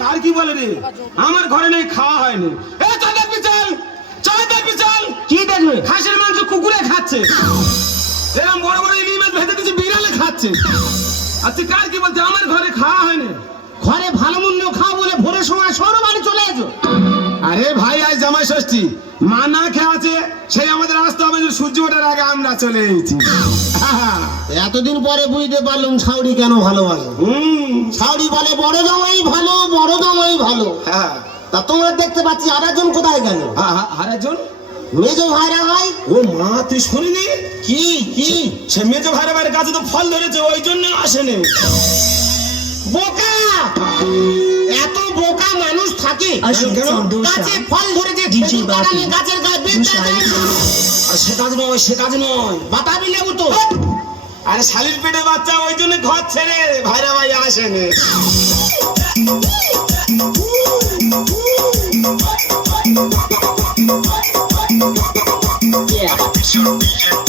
কার কি বলে রে? আমার ঘরে নেই খাওয়া হয়নি। এ চল দেখবি চল। চল দেখবি চল। কি দেখবে? খাসির মাংস কুকুরে খাচ্ছে। এরকম বড় বড় ইলিশ মাছ ভেজে দিচ্ছে বিড়ালে খাচ্ছে। আচ্ছা কার কি বলছে আমার ঘরে খাওয়া হয়নি। ঘরে ভালো মন্দ খাও বলে ভোরের সময় সরো বাড়ি চলে এসো। আরে ভাই আজ জামাই ষষ্ঠী। মা না খেয়ে আছে সেই আমাদের আসতে হবে যে সূর্য ওঠার আগে আমরা চলে এসেছি। এতদিন পরে বুঝতে পারলাম কেন ভালোবাসে হুম। ছাউরি বলে বড় জামাই ভালো বড় জামাই ভালো। হ্যাঁ। তা তোমরা দেখতে পাচ্ছি আরেকজন কোথায় গেল? হ্যাঁ, আরেকজন? মেজ ভাইরা ভাই। ও মা তুই শুনিনি? কি কি? সে মেজো ভাইরা ভাইয়ের কাছে তো ফল ধরেছে ওই জন্য আসেনি। বোকা! এত থাকে গাছে ফল খেজুর বাগানে গাছের গায়ে বেঁধে আর সে কাজ নয় সে কাজ নয়। বাতাবি লেবু তো। আরে শালির পেটে বাচ্চা ওই জন্য ঘর ছেড়ে ভাইরা ভাই আসেনি বড়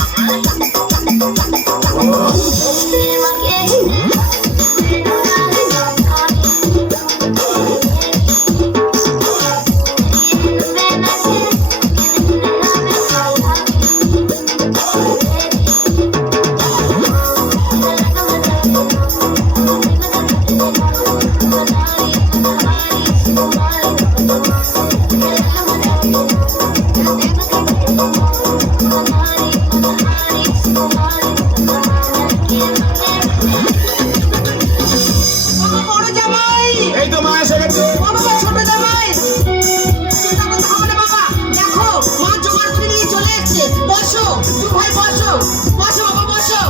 এসেছে বসো দু ভাই বসো বসো বাবা বসো।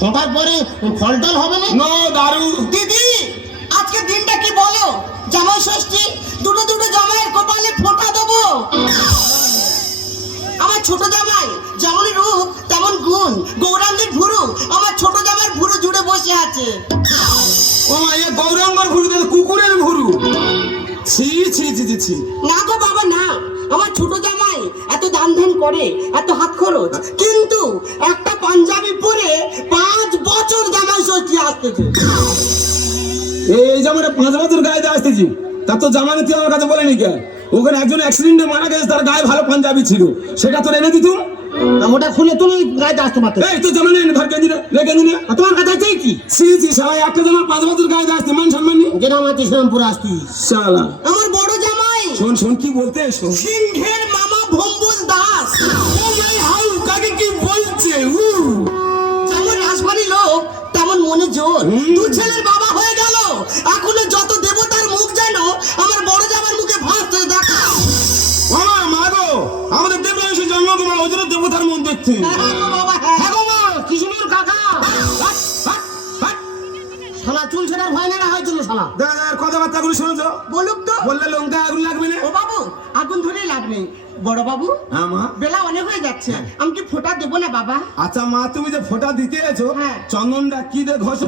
হঠাৎ পরে ফল টল হবে না? নো দারু। দিদি আজকে দিনটা কি বলো? জামাই ষষ্ঠী দুটো দুটো জামাইয়ের কপালে ফোঁটা দেবো। আমার ছোট জামাই যেমন রূপ তেমন গুণ গৌরাঙ্গের ভুরু আমার ছোট জামাইয়ের ভুরু জুড়ে বসে আছে। ও মা এ গৌরাঙ্গর ভুরু কুকুরের ভুরু। ছি ছি ছি ছি ছি। না গো বাবা না। আমার ছোট জামাই এত দান ধ্যান করে এত হাত খরচ। কিন্তু একটা পাঞ্জাবি পরে পাঁচ বছর জামাই ষষ্ঠী আসতেছে। এই জামাটা পাঁচ বছর গায়ে দিয়ে আসতেছি তার তো জামানে তুই আমার কাছে বলেনি কে ওখানে একজন অ্যাক্সিডেন্টে মারা গেছে তার গায়ে ভালো পাঞ্জাবি ছিল। সেটা তোর এনে দিতুম? ওটা খুলে আসতে পারতে এই তো জামা নেই ধর কেঁদি রে কেঁদি তোমার কাছে চাই কি? শালা একটা জামা পাঁচ বছর গায়ে আসতে মান সম্মান নেই। যেটা আমার ইসলামপুর আসতি। শালা। আমার বড় জামাই। শোন শোন কি বলতে শোন সিংহের মামা ভম্বুল দাস। ও মাই হাউ কাকে কি বলছে? উ। যেমন রাজবাড়ি লোক তেমন মনে জোর। দু ছেলের বাবা হয়ে গেল। এখনও যত জন্য দেবতার মন দেখতে। হ্যাঁ হ্যাঁ হ্যাঁ। কাকা। শালা চুল ছেড়ার ভয় না হয়েছিল শালা। শুনেছ? বলুক তো। বললে লঙ্কা আগুন লাগবে না? ও বাবু আগুন ধরে লাভ নেই। বড় বাবু হ্যাঁ মা। বেলা অনেক হয়ে যাচ্ছে। আমি কি ফোঁটা দেবো না বাবা? আচ্ছা মা তুমি যে ফোঁটা দিতে এসো হ্যাঁ। চন্দনটা কি দিয়ে ঘষেছো?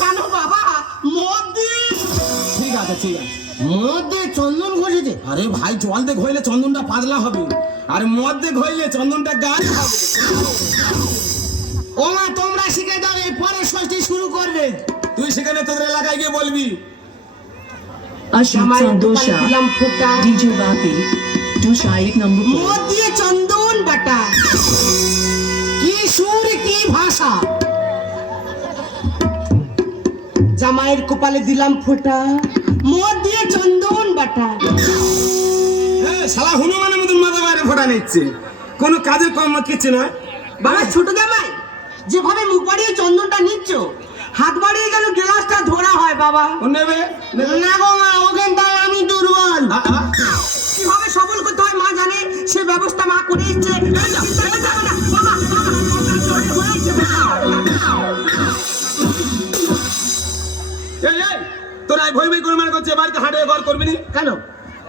কেন বাবা? মদ ঠিক আছে ঠিক আছে। মধ্যে চন্দন ঘষেছে? আরে ভাই জল দিয়ে ঘইলে চন্দনটা পাতলা হবে। আর মদ দিয়ে ঘইলে চন্দনটা গাঢ় হবে। ও তোমরা শিখে যাবে পরের ষষ্ঠী শুরু করবে। তুই সেখানে তোদের এলাকায় গিয়ে বলবি। চন্দন বাটা। কি সুর কি ভাষা। জামাইয়ের কপালে দিলাম ফোঁটা। মদ দিয়ে চন্দন বাটা। হ্যাঁ শালা হনুমানের বাইরে ফোঁটা নিচ্ছে। কোনো কাজের কম কিচ্ছে না বাবা ছোট জামাই যেভাবে মুখ বাড়িয়ে চন্দনটা নিচ্ছ হাত বাড়িয়ে গেল গ্লাসটা ধরা হয় বাবা। ও নেবে। না গো মা ওখানটায় আমি দুর্বল। কীভাবে সবল করতে হয় মা জানে? সে ব্যবস্থা মা করে দিচ্ছে। তোরা ভই ভই করে মানে করছে বাড়িতে হাঁটে ঘর করবি কেন?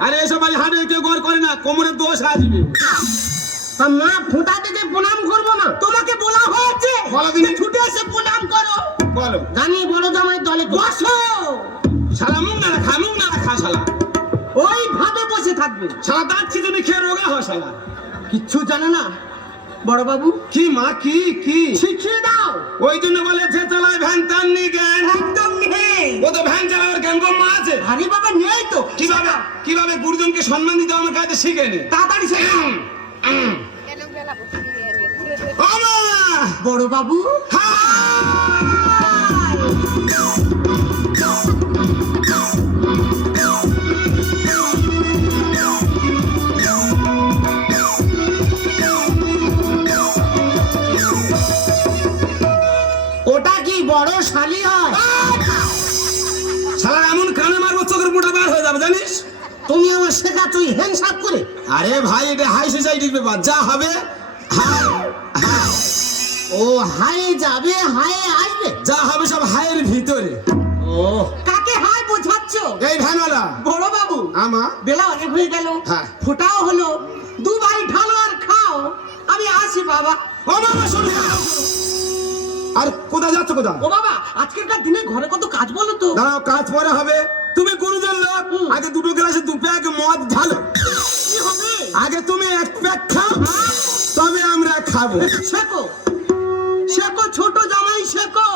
আরে এসব বাড়ি হাঁটে কেউ ঘর করে না কোমরের দোষ আসবে তা মা ফোঁটা থেকে প্রণাম করব না? তোমাকে বলা হয়েছে বলো দিনি। ছুটে এসে প্রণাম করো। বলো। জানি বড় জামাই দলে বসো। শালা মুখ না রাখা মুখ না রাখা শালা। ওইভাবে বসে থাকবে। শালা দাঁত খিচুনি খেয়ে রোগা হয় শালা। কিচ্ছু জানে না বড় বাবু? কি মা কি কি? শিখিয়ে দাও। ওই জন্য বলে বলেছে চালায় ভ্যান তার নি জ্ঞান। একদম নেই ও তো ভ্যান আছে। আরে বাবা নেই তো। কীভাবে কীভাবে গুরুজনকে সম্মান দিতে আমার কাছে তাড়াতাড়ি বড় বাবু। ওটা কি বড় শালি হয়? তুমি আমার শেখা তুই হ্যান্ডসাপ করে। আরে ভাই এটা হাই সোসাইটির ব্যাপার যা হবে হাই হাই। ও হাই যাবে হাই আসবে। যা হবে সব হাইয়ের ভিতরে। ও। কাকে হাই বোঝাচ্ছ? এই ভ্যানওয়ালা। বড় বাবু। আমা। বেলা অনেক হয়ে গেল। হ্যাঁ। ফোটাও হলো। দু বাড়ি ঢালো আর খাও। আমি আসি বাবা। ও বাবা শোনো। আর কোথায় যাচ্ছ কোথায়? ও বাবা আজকেরকার দিনে ঘরে কত কাজ বলো তো? দাঁড়াও কাজ পরে হবে। তুমি গুরুজন লোক আগে দুটো গ্লাসে দু প্যাক মদ ঢালো। আগে তুমি এক প্যাক খাও তবে আমরা খাব। শেখো শেখো ছোট জামাই শেখো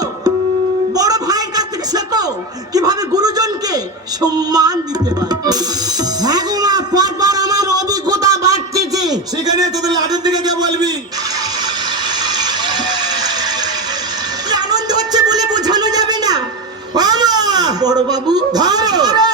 বড় ভাইয়ের কাছ থেকে শেখো কীভাবে গুরুজনকে সম্মান দিতে পারে হ্যাঁ গো মা বড় বাবু ধরো।